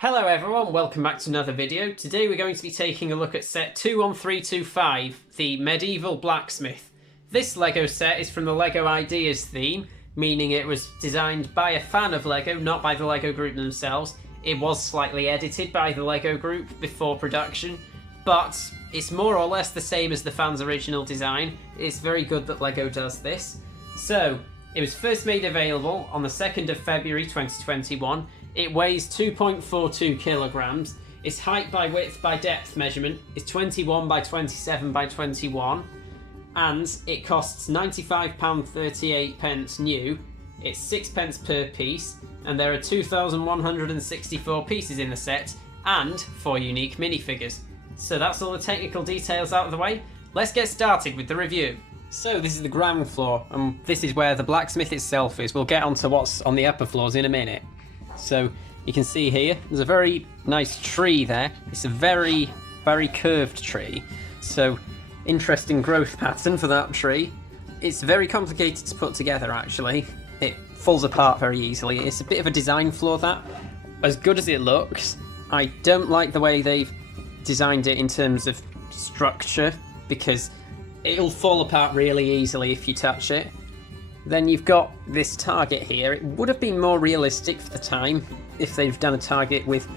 Hello everyone, welcome back to another video. Today we're going to be taking a look at set 21325, the Medieval Blacksmith. This LEGO set is from the LEGO Ideas theme, meaning it was designed by a fan of LEGO, not by the LEGO group themselves. It was slightly edited by the LEGO group before production, but it's more or less the same as the fan's original design. It's very good that LEGO does this. So, it was first made available on the 2nd of February 2021. It weighs 2.42 kilograms. Its height by width by depth measurement is 21 by 27 by 21. And it costs £95.38 new. It's 6p per piece. And there are 2,164 pieces in the set and 4 unique minifigures. So that's all the technical details out of the way. Let's get started with the review. So this is the ground floor, and this is where the blacksmith itself is. We'll get onto what's on the upper floors in a minute. So you can see here, there's a very nice tree there. It's a very, very curved tree. So interesting growth pattern for that tree. It's very complicated to put together actually. It falls apart very easily. It's a bit of a design flaw that, as good as it looks, I don't like the way they've designed it in terms of structure, because it'll fall apart really easily if you touch it. Then you've got this target here. It would have been more realistic for the time if they've done a target with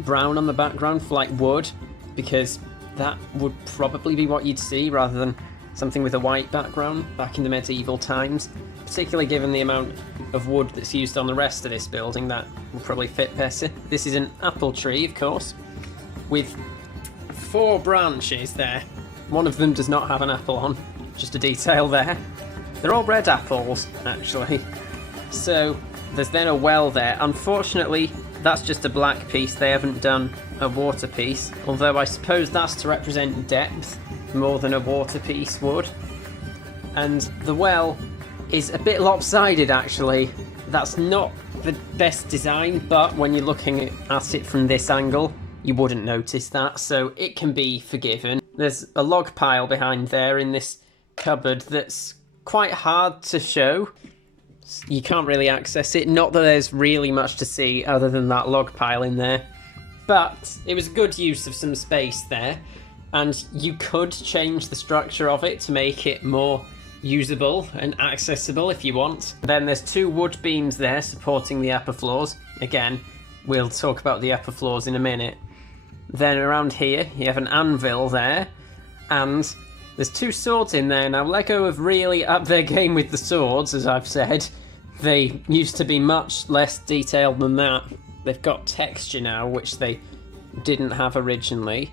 brown on the background for like wood, because that would probably be what you'd see rather than something with a white background back in the medieval times. Particularly given the amount of wood that's used on the rest of this building, that will probably fit better. This is an apple tree, of course, with 4 branches there. One of them does not have an apple on, just a detail there. They're all red apples, actually. So there's then a well there. Unfortunately, that's just a black piece. They haven't done a water piece, although I suppose that's to represent depth more than a water piece would. And the well is a bit lopsided, actually. That's not the best design, but when you're looking at it from this angle, you wouldn't notice that, so it can be forgiven. There's a log pile behind there in this cupboard that's quite hard to show. You can't really access it, not that there's really much to see other than that log pile in there. But it was a good use of some space there, and you could change the structure of it to make it more usable and accessible if you want. Then there's 2 wood beams there supporting the upper floors. Again, we'll talk about the upper floors in a minute. Then around here, you have an anvil there, and there's 2 swords in there. Now, LEGO have really upped their game with the swords, as I've said. They used to be much less detailed than that. They've got texture now, which they didn't have originally.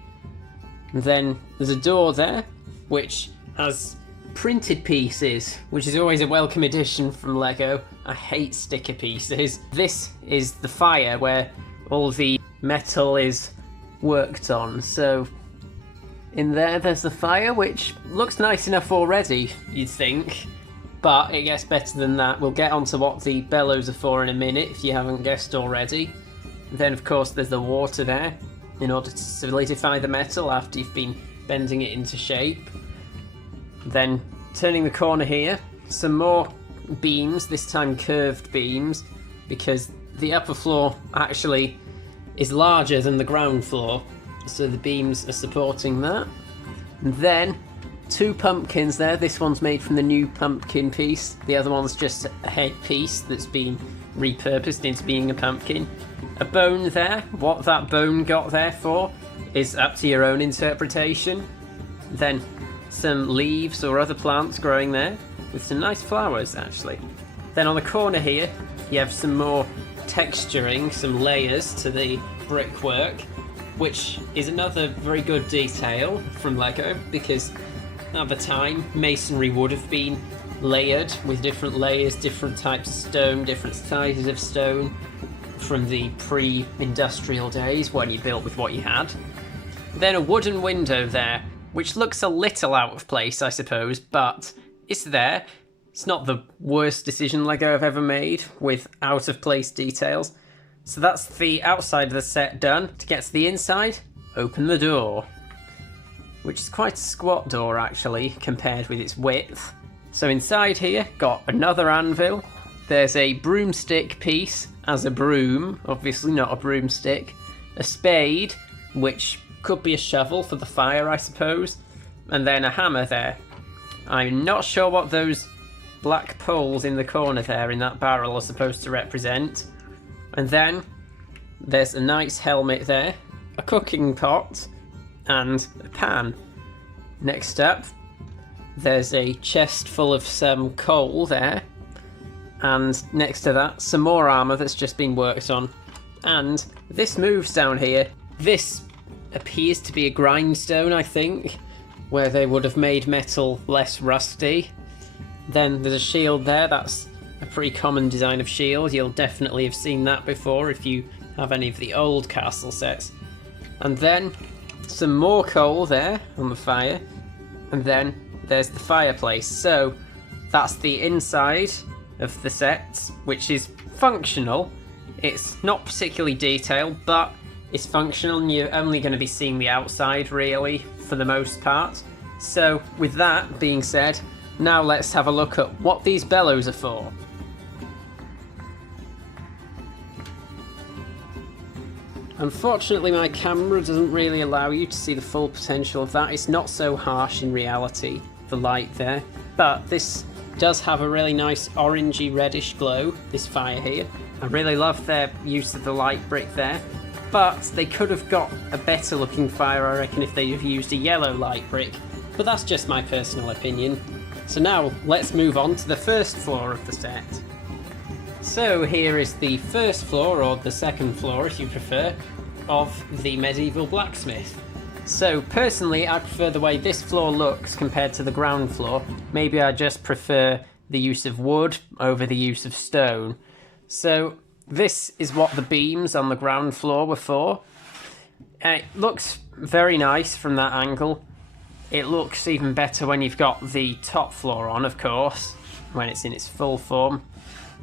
And then there's a door there, which has printed pieces, which is always a welcome addition from LEGO. I hate sticker pieces. This is the fire where all the metal is worked on. So in there's the fire, which looks nice enough already, you'd think, but it gets better than that. We'll get onto what the bellows are for in a minute, if you haven't guessed already. Then of course there's the water there, in order to solidify the metal after you've been bending it into shape. Then turning the corner here, some more beams, this time curved beams, because the upper floor actually is larger than the ground floor, so the beams are supporting that. And then 2 pumpkins there. This one's made from the new pumpkin piece. The other one's just a head piece that's been repurposed into being a pumpkin. A bone there. What that bone got there for is up to your own interpretation. Then some leaves or other plants growing there with some nice flowers, actually. Then on the corner here, you have some more texturing, some layers to the brickwork, which is another very good detail from LEGO, because at the time masonry would have been layered with different layers, different types of stone, different sizes of stone from the pre-industrial days when you built with what you had. Then a wooden window there, which looks a little out of place, I suppose, but it's there. It's not the worst decision LEGO have ever made with out-of-place details. So that's the outside of the set done. To get to the inside, open the door. Which is quite a squat door, actually, compared with its width. So inside here, got another anvil. There's a broomstick piece as a broom, obviously not a broomstick. a spade, which could be a shovel for the fire, I suppose, and then a hammer there. I'm not sure what those black poles in the corner there in that barrel are supposed to represent. And then there's a nice helmet there, a cooking pot, and a pan. Next up, there's a chest full of some coal there, and next to that, some more armour that's just been worked on. And this moves down here. This appears to be a grindstone, I think, where they would have made metal less rusty. Then there's a shield there. That's a pretty common design of shield. You'll definitely have seen that before if you have any of the old castle sets. And then some more coal there on the fire. And then there's the fireplace. So that's the inside of the set, which is functional. It's not particularly detailed, but it's functional, and you're only going to be seeing the outside, really, for the most part. So, with that being said, now let's have a look at what these bellows are for. Unfortunately, my camera doesn't really allow you to see the full potential of that. It's not so harsh in reality, the light there. But this does have a really nice orangey reddish glow, this fire here. I really love their use of the light brick there. But they could have got a better looking fire, I reckon, if they'd have used a yellow light brick. But that's just my personal opinion. So now, let's move on to the first floor of the set. So here is the first floor, or the second floor if you prefer, of the medieval blacksmith. So personally, I prefer the way this floor looks compared to the ground floor. Maybe I just prefer the use of wood over the use of stone. So this is what the beams on the ground floor were for. It looks very nice from that angle. It looks even better when you've got the top floor on, of course, when it's in its full form.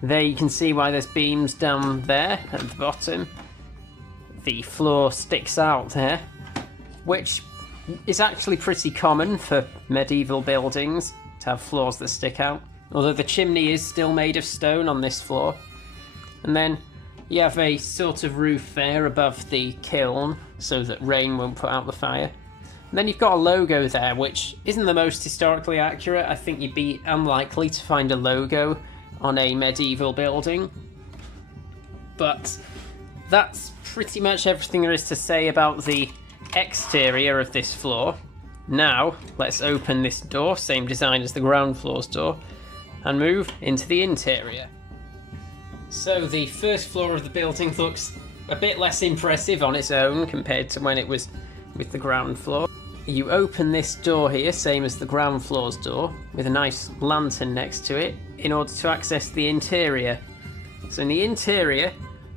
There you can see why there's beams down there at the bottom. The floor sticks out there, which is actually pretty common for medieval buildings, to have floors that stick out. Although the chimney is still made of stone on this floor. And then you have a sort of roof there above the kiln, so that rain won't put out the fire. And then you've got a logo there, which isn't the most historically accurate. I think you'd be unlikely to find a logo on a medieval building. But that's pretty much everything there is to say about the exterior of this floor. Now, let's open this door, same design as the ground floor's door, and move into the interior. So the first floor of the building looks a bit less impressive on its own compared to when it was with the ground floor. You open this door here, same as the ground floor's door, with a nice lantern next to it, in order to access the interior. So in the interior,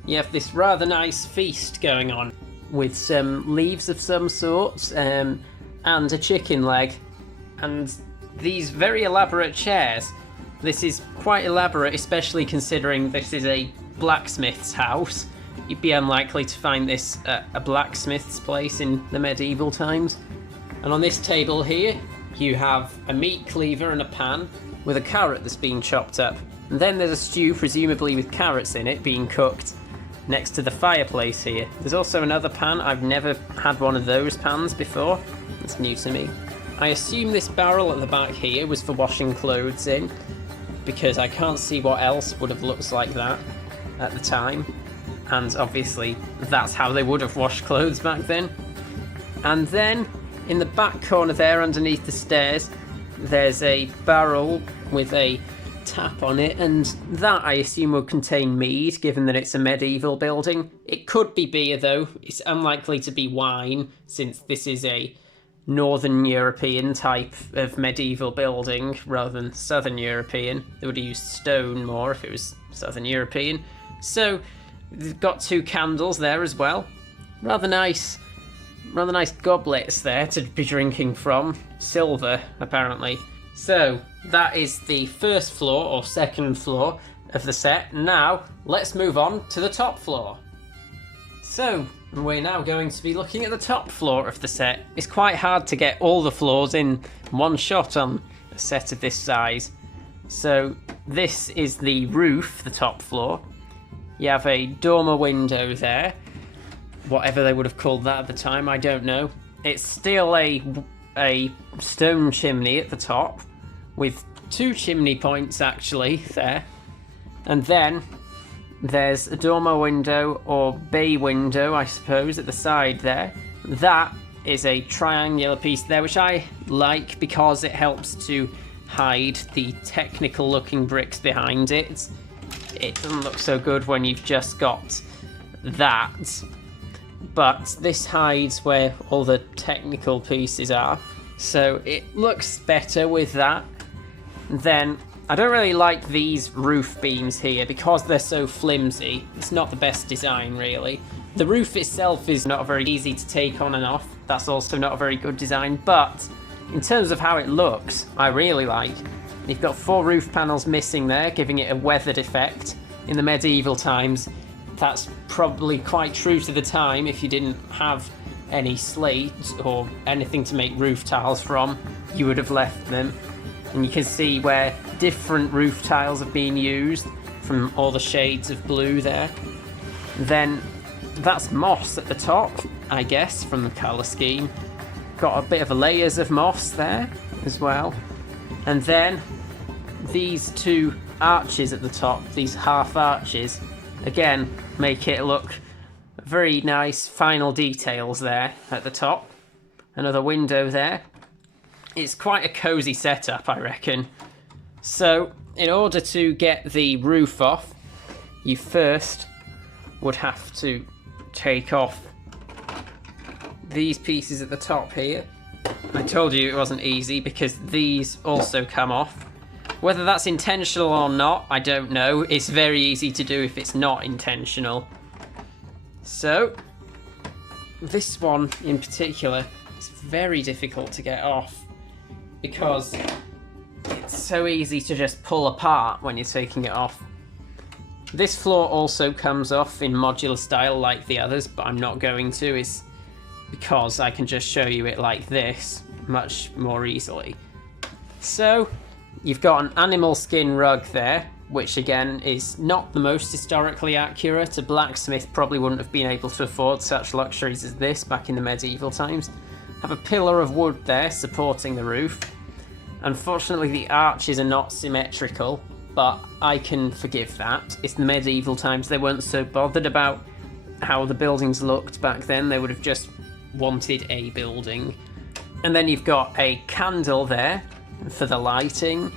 you have this rather nice feast going on, with some leaves of some sort, and a chicken leg, and these very elaborate chairs. This is quite elaborate, especially considering this is a blacksmith's house. You'd be unlikely to find this at a blacksmith's place in the medieval times. And on this table here, you have a meat cleaver and a pan with a carrot that's been chopped up. And then there's a stew, presumably with carrots in it, being cooked next to the fireplace here. There's also another pan. I've never had one of those pans before. It's new to me. I assume this barrel at the back here was for washing clothes in, because I can't see what else would have looked like that at the time. And obviously, that's how they would have washed clothes back then. And then, in the back corner there, underneath the stairs, there's a barrel with a tap on it, and that I assume will contain mead, given that it's a medieval building. It could be beer though. It's unlikely to be wine, since this is a Northern European type of medieval building rather than Southern European. They would have used stone more if it was Southern European. So they've got two candles there as well. Rather nice goblets there to be drinking from. Silver, apparently. So that is the first floor or second floor of the set. Now let's move on to the top floor. So we're now going to be looking at the top floor of the set. It's quite hard to get all the floors in one shot on a set of this size. So this is the roof, the top floor. You have a dormer window there. whatever they would have called that at the time, I don't know. It's still a stone chimney at the top, with 2 chimney points actually there. And then there's a dormer window, or bay window I suppose, at the side there. That is a triangular piece there, which I like because it helps to hide the technical looking bricks behind it. It doesn't look so good when you've just got that, but this hides where all the technical pieces are, so it looks better with that. Then I don't really like these roof beams here because they're so flimsy. It's not the best design really. The roof itself is not very easy to take on and off. That's also not a very good design, but in terms of how it looks, I really like. You've got 4 roof panels missing there, giving it a weathered effect. In the medieval times, that's probably quite true to the time. If you didn't have any slate or anything to make roof tiles from, you would have left them. And you can see where different roof tiles have been used from all the shades of blue there. Then that's moss at the top, I guess, from the colour scheme. Got a bit of layers of moss there as well. And then these 2 arches at the top, these half arches, again, make it look very nice. Final details there at the top. Another window there. It's quite a cozy setup, I reckon. So, in order to get the roof off, you first would have to take off these pieces at the top here. I told you it wasn't easy because these also come off. Whether that's intentional or not, I don't know. It's very easy to do if it's not intentional. So, this one in particular is very difficult to get off because it's so easy to just pull apart when you're taking it off. This floor also comes off in modular style like the others, but I'm not going to. It's because I can just show you it like this much more easily. So, you've got an animal skin rug there, which again is not the most historically accurate. A blacksmith probably wouldn't have been able to afford such luxuries as this back in the medieval times. Have a pillar of wood there supporting the roof. Unfortunately, the arches are not symmetrical, but I can forgive that. It's the medieval times. They weren't so bothered about how the buildings looked back then. They would have just wanted a building. And then you've got a candle there for the lighting,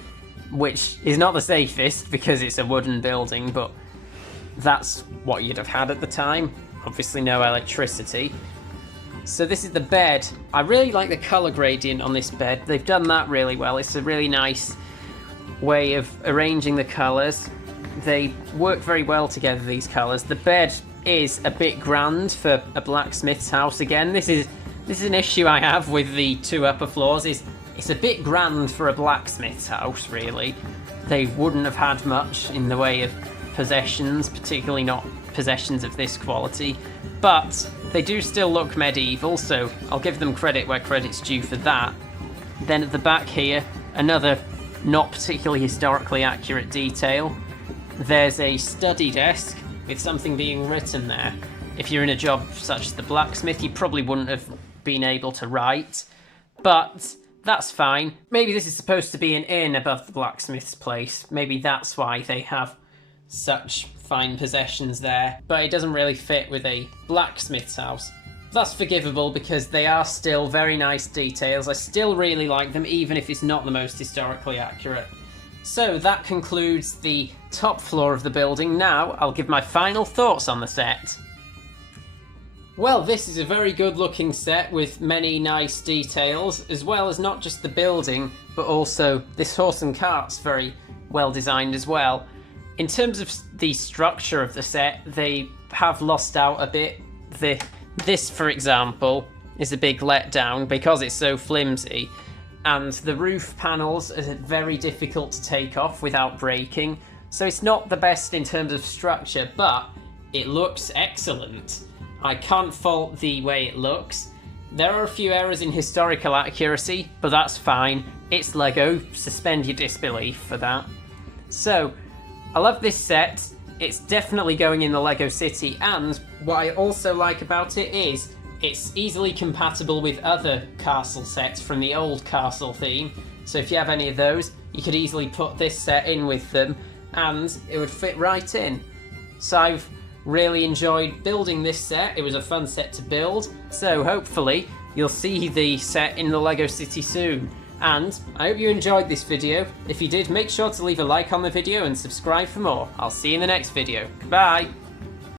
which is not the safest because it's a wooden building, but that's what you'd have had at the time. Obviously no electricity. So this is the bed. I really like the colour gradient on this bed. They've done that really well. It's a really nice way of arranging the colours. They work very well together, these colours. The bed is a bit grand for a blacksmith's house again. This is an issue I have with the 2 upper floors, is it's a bit grand for a blacksmith's house, really. They wouldn't have had much in the way of possessions, particularly not possessions of this quality, but they do still look medieval, so I'll give them credit where credit's due for that. Then at the back here, another not particularly historically accurate detail. There's a study desk with something being written there. If you're in a job such as the blacksmith, you probably wouldn't have been able to write, but that's fine. Maybe this is supposed to be an inn above the blacksmith's place. Maybe that's why they have such fine possessions there, but it doesn't really fit with a blacksmith's house. That's forgivable because they are still very nice details. I still really like them, even if it's not the most historically accurate. So that concludes the top floor of the building. Now I'll give my final thoughts on the set. Well, this is a very good looking set with many nice details, as well as not just the building, but also this horse and cart's very well designed as well. In terms of the structure of the set, they have lost out a bit. This, for example, is a big letdown because it's so flimsy, and the roof panels are very difficult to take off without breaking, so it's not the best in terms of structure, but it looks excellent. I can't fault the way it looks. There are a few errors in historical accuracy, but that's fine. It's Lego, suspend your disbelief for that. So, I love this set. It's definitely going in the Lego City, and what I also like about it is it's easily compatible with other castle sets from the old castle theme. So if you have any of those, you could easily put this set in with them and it would fit right in. So I've really enjoyed building this set. It was a fun set to build. So hopefully you'll see the set in the Lego City soon. And I hope you enjoyed this video. If you did, make sure to leave a like on the video and subscribe for more. I'll see you in the next video. Bye!